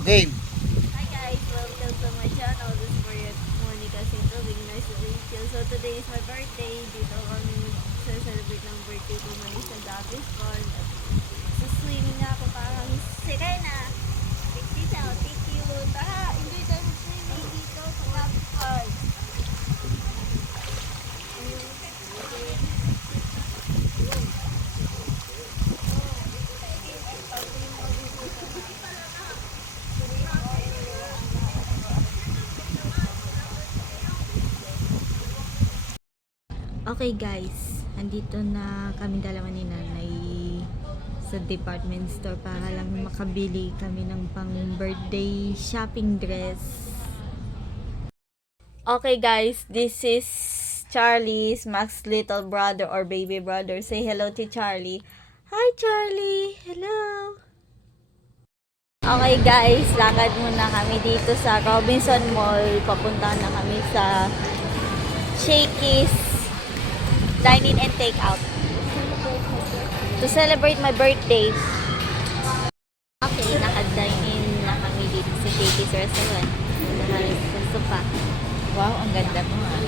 game. Hi guys, welcome to my channel. This is Maria Monica St. Loving. Nice to meet you. So today is my birthday. Dito kami celebrate ng birthday ko ngayon sa Davis Farm. Sa swimming nga ako parang sirena. Thank you, thank you. Tara, enjoy tayo mag-swimming dito sa Davis Farm. Okay guys, andito na kami dalawa ni nanay sa department store para lang makabili kami ng pang birthday shopping dress. Okay guys, this is Charlie's Max's little brother or baby brother. Say hello to Charlie. Hi Charlie! Hello! Okay guys, lakad muna kami dito sa Robinson Mall. Papunta na kami sa Shakey's dine-in and take-out to celebrate my birthday. Okay, naka-dine-in na kami dito sa Shakey's restaurant. Sa sofa. Wow, ang ganda mo ah.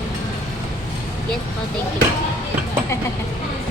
Yes po, thank you.